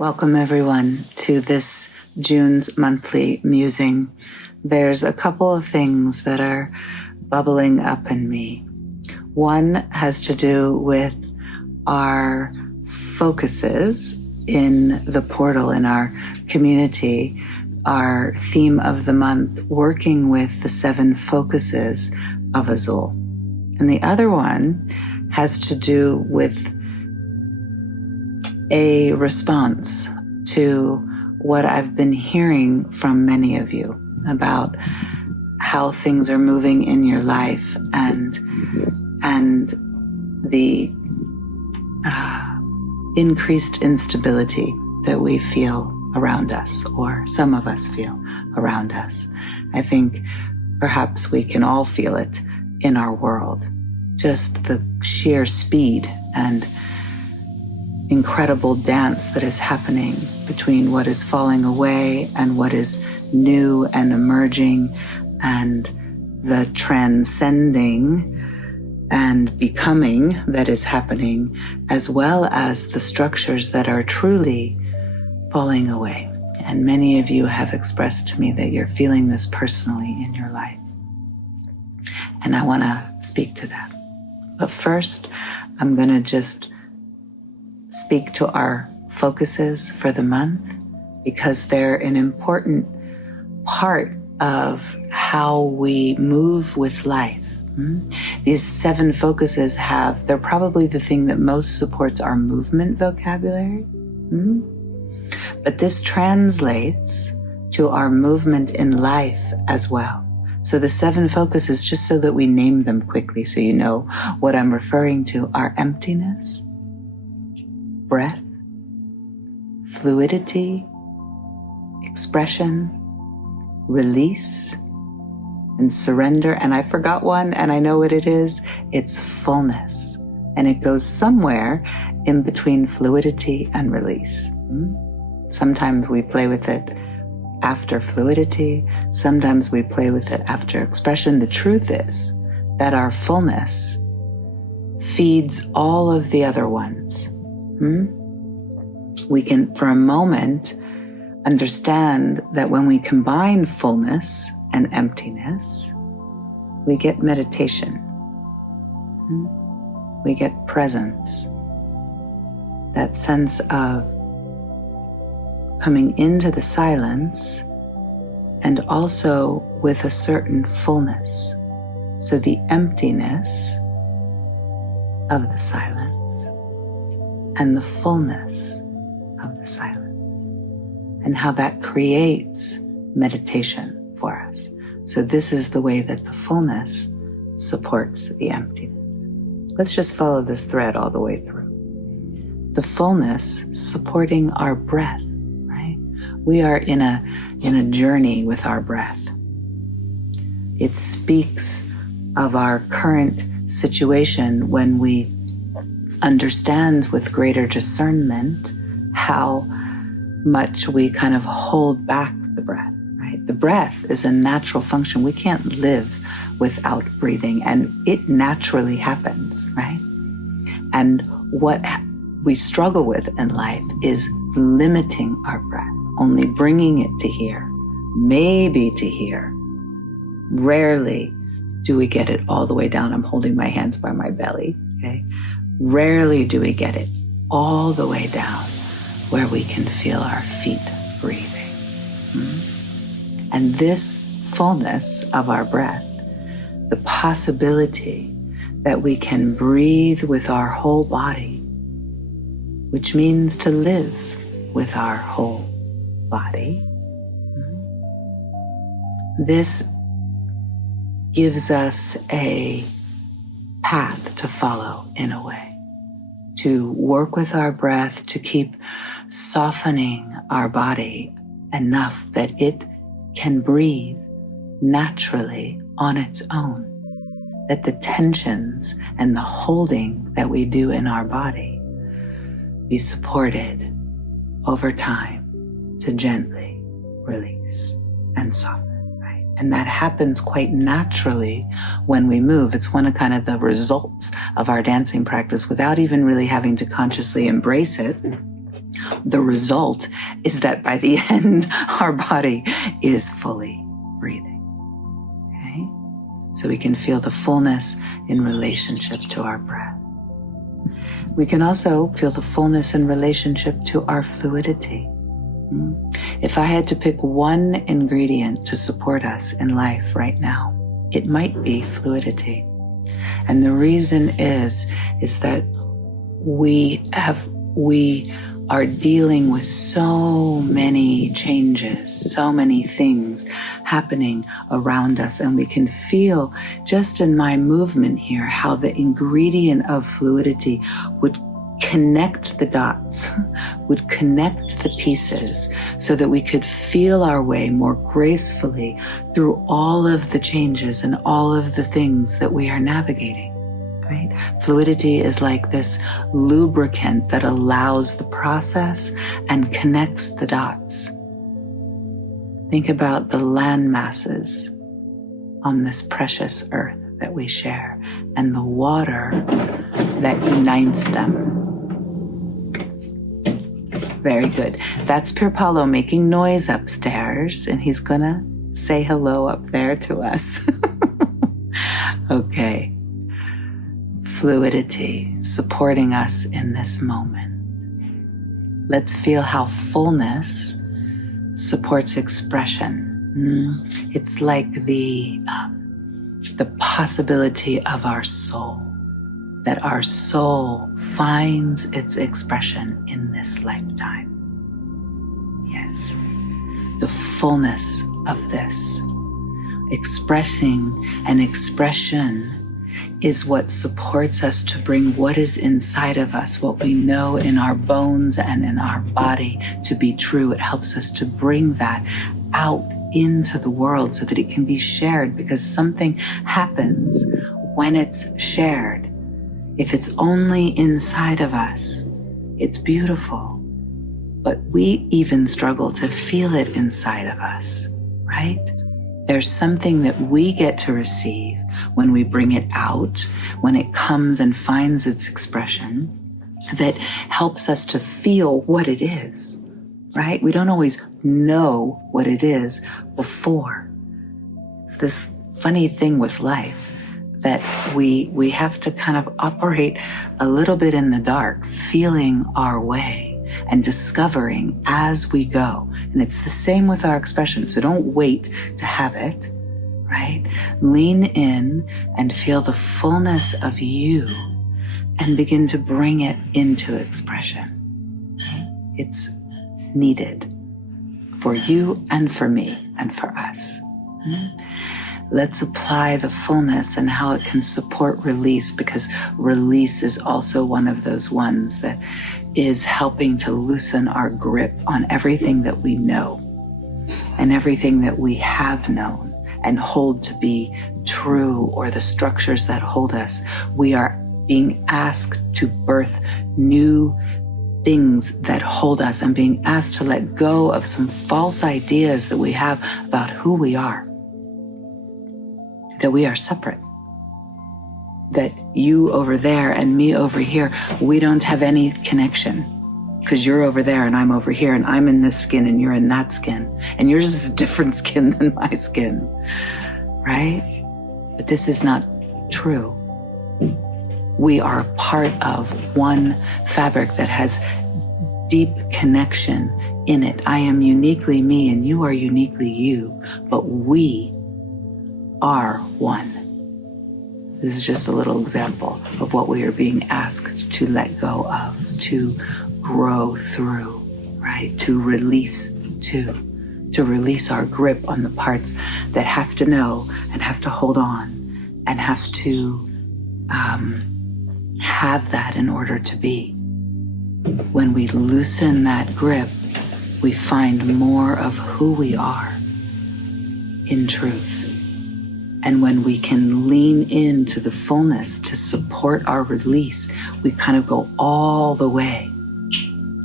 Welcome everyone to this June's monthly musing. There's a couple of things that are bubbling up in me. One has to do with our focuses in the portal, in our community, our theme of the month, working with the 7 focuses of Azul. And the other one has to do with a response to what I've been hearing from many of you about how things are moving in your life and the increased instability that we feel around us, or some of us feel around us. I think perhaps we can all feel it in our world, just the sheer speed and incredible dance that is happening between what is falling away and what is new and emerging, and the transcending and becoming that is happening, as well as the structures that are truly falling away. And many of you have expressed to me that you're feeling this personally in your life. And I want to speak to that. But first, I'm going to just speak to our focuses for the month, because they're an important part of how we move with life. These 7 focuses they're probably the thing that most supports our movement vocabulary. But this translates to our movement in life as well. So the 7 focuses, just so that we name them quickly so you know what I'm referring to, are emptiness, breath, fluidity, expression, release, and surrender. And I forgot one, and I know what it is. It's fullness. And it goes somewhere in between fluidity and release. Sometimes we play with it after fluidity. Sometimes we play with it after expression. The truth is that our fullness feeds all of the other ones. We can, for a moment, understand that when we combine fullness and emptiness, we get meditation. We get presence. That sense of coming into the silence, and also with a certain fullness. So the emptiness of the silence and the fullness of the silence, and how that creates meditation for us. So this is the way that the fullness supports the emptiness. Let's just follow this thread all the way through. The fullness supporting our breath, right? We are in a journey with our breath. It speaks of our current situation when we understand with greater discernment how much we kind of hold back the breath, right? The breath is a natural function. We can't live without breathing, and it naturally happens, right? And what we struggle with in life is limiting our breath, only bringing it to here, maybe to here. Rarely do we get it all the way down. I'm holding my hands by my belly, okay? Rarely do we get it all the way down where we can feel our feet breathing. And this fullness of our breath, the possibility that we can breathe with our whole body, which means to live with our whole body. This gives us a path to follow, in a way, to work with our breath, to keep softening our body enough that it can breathe naturally on its own, that the tensions and the holding that we do in our body be supported over time to gently release and soften. And that happens quite naturally when we move. It's one of kind of the results of our dancing practice without even really having to consciously embrace it. the result is that by the end, our body is fully breathing. Okay? So we can feel the fullness in relationship to our breath. We can also feel the fullness in relationship to our fluidity. If I had to pick one ingredient to support us in life right now, it might be fluidity. And the reason is that we are dealing with so many changes, so many things happening around us. And we can feel just in my movement here how the ingredient of fluidity would connect the dots, would connect the pieces so that we could feel our way more gracefully through all of the changes and all of the things that we are navigating. Right? Fluidity is like this lubricant that allows the process and connects the dots. Think about the land masses on this precious earth that we share and the water that unites them. Very good. That's Pier Paolo making noise upstairs, and he's gonna say hello up there to us. Okay. Fluidity supporting us in this moment. Let's feel how fullness supports expression. It's like the possibility of our soul, that our soul finds its expression in this lifetime. Yes, the fullness of this. Expressing an expression is what supports us to bring what is inside of us, what we know in our bones and in our body to be true. It helps us to bring that out into the world so that it can be shared, because something happens when it's shared. If it's only inside of us, it's beautiful, but we even struggle to feel it inside of us, right? There's something that we get to receive when we bring it out, when it comes and finds its expression, that helps us to feel what it is, right? We don't always know what it is before. It's this funny thing with life that we have to kind of operate a little bit in the dark, feeling our way and discovering as we go. And it's the same with our expression. So don't wait to have it, right? Lean in and feel the fullness of you and begin to bring it into expression. It's needed for you and for me and for us. Let's apply the fullness and how it can support release, because release is also one of those ones that is helping to loosen our grip on everything that we know and everything that we have known and hold to be true, or the structures that hold us. We are being asked to birth new things that hold us and being asked to let go of some false ideas that we have about who we are. That we are separate, that you over there and me over here, we don't have any connection, because you're over there and I'm over here, and I'm in this skin and you're in that skin, and yours is a different skin than my skin, right? But this is not true. We are part of one fabric that has deep connection in it. I am uniquely me and you are uniquely you, but we are one. This is just a little example of what we are being asked to let go of, to grow through, right? To release to release our grip on the parts that have to know and have to hold on and have to have that in order to be. When we loosen that grip, we find more of who we are in truth. And when we can lean into the fullness to support our release, we kind of go all the way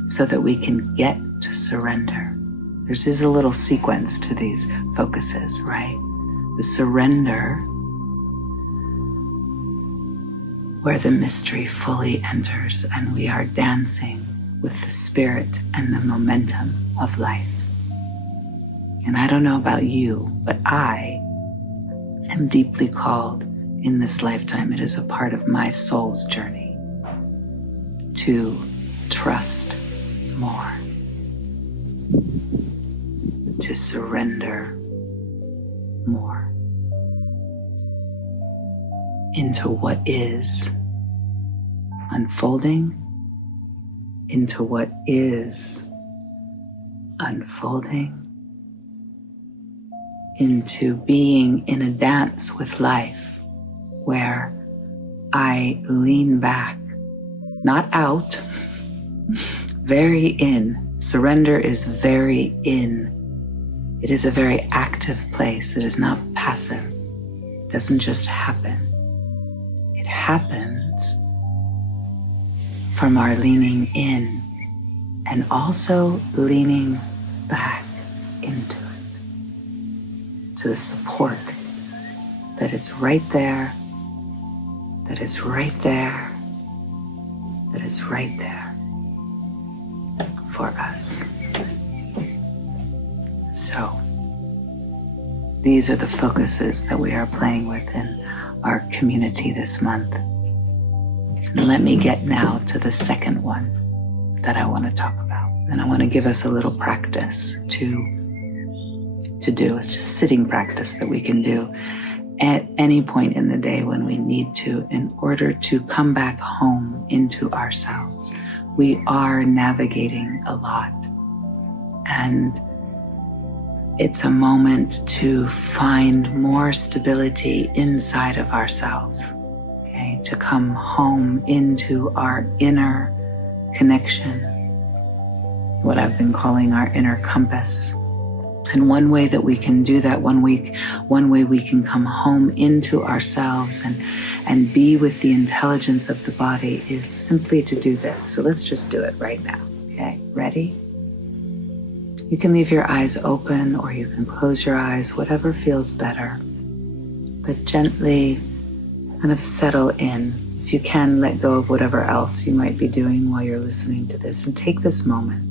so that we can get to surrender. There's a little sequence to these focuses, right? The surrender, where the mystery fully enters and we are dancing with the spirit and the momentum of life. And I don't know about you, but I am deeply called in this lifetime. It is a part of my soul's journey to trust more, to surrender more into what is unfolding, into what is unfolding, into being in a dance with life where I lean back, not out, very in. Surrender is very in. It is a very active place. It is not passive. It doesn't just happen. It happens from our leaning in and also leaning back into it, to the support that is right there, that is right there, that is right there for us. So, these are the focuses that we are playing with in our community this month. And let me get now to the second one that I want to talk about. And I want to give us a little practice to do. It's just sitting practice that we can do at any point in the day when we need to, in order to come back home into ourselves. We are navigating a lot, and it's a moment to find more stability inside of ourselves, okay? To come home into our inner connection, what I've been calling our inner compass. And one way that we can do that, one way we can come home into ourselves and be with the intelligence of the body is simply to do this. So let's just do it right now, okay? Ready? You can leave your eyes open or you can close your eyes, whatever feels better. But gently kind of settle in. If you can, let go of whatever else you might be doing while you're listening to this, and take this moment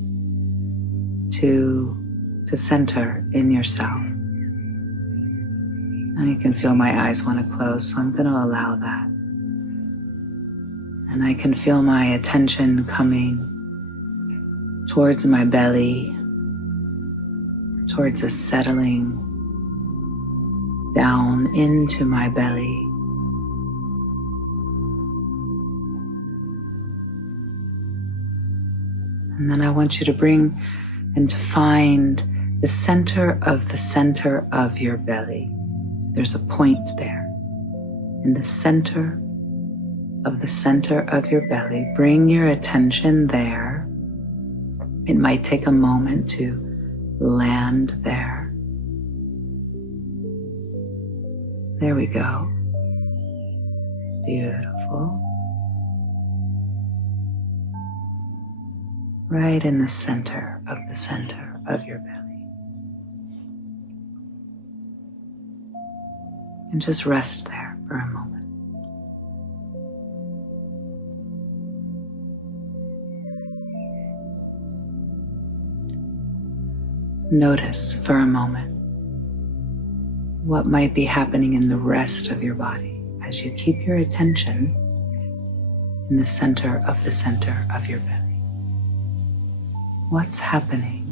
to center in yourself. And you can feel my eyes want to close, so I'm going to allow that. And I can feel my attention coming towards my belly, towards a settling down into my belly. And then I want you to bring and to find the center of your belly. There's a point there. In the center of your belly, bring your attention there. It might take a moment to land there. There we go. Beautiful. Right in the center of your belly. And just rest there for a moment. Notice for a moment what might be happening in the rest of your body as you keep your attention in the center of your belly. What's happening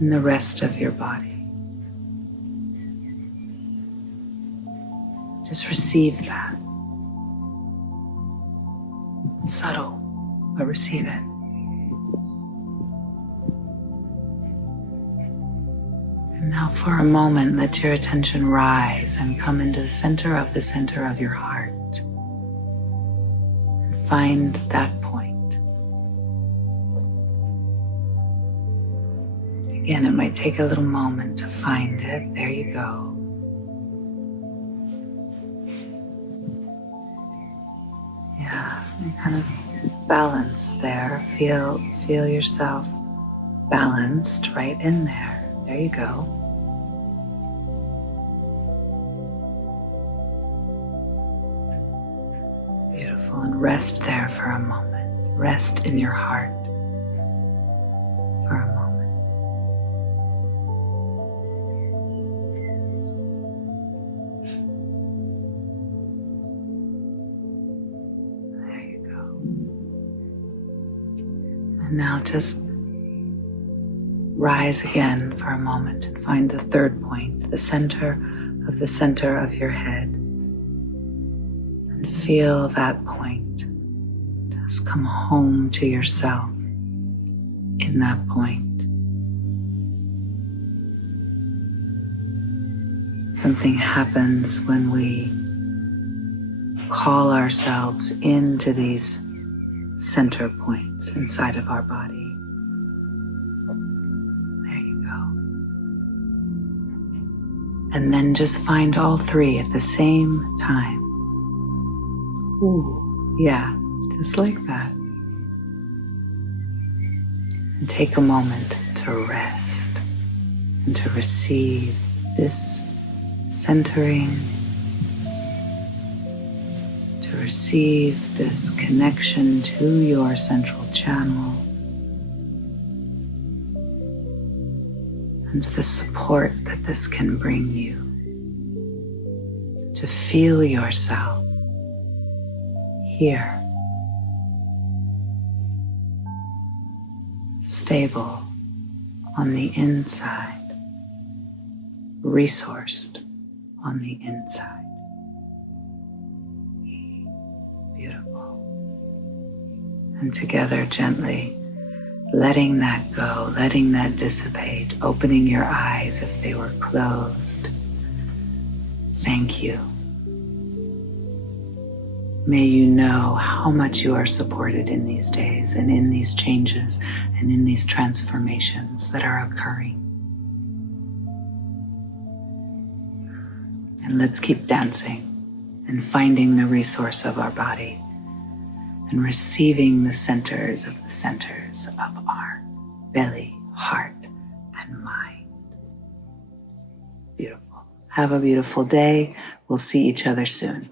in the rest of your body? Just receive that. It's subtle, but receive it. And now for a moment, let your attention rise and come into the center of your heart. And find that point. Again, it might take a little moment to find it. There you go. Yeah, and kind of balance there. Feel yourself balanced right in there. There you go. Beautiful, and rest there for a moment. rest in your heart for a moment. There you go. And now just rise again for a moment and find the third point, the center of your head. And feel that point. Just come home to yourself in that point. Something happens when we call ourselves into these center points inside of our body. There you go. And then just find all three at the same time. Ooh, yeah, just like that. And take a moment to rest and to receive this centering, to receive this connection to your central channel, and the support that this can bring you to feel yourself here, stable on the inside, resourced on the inside. Beautiful. And together gently letting that go, letting that dissipate, opening your eyes if they were closed. Thank you. May you know how much you are supported in these days and in these changes and in these transformations that are occurring. And let's keep dancing and finding the resource of our body and receiving the centers of our belly, heart, and mind. Beautiful. Have a beautiful day. We'll see each other soon.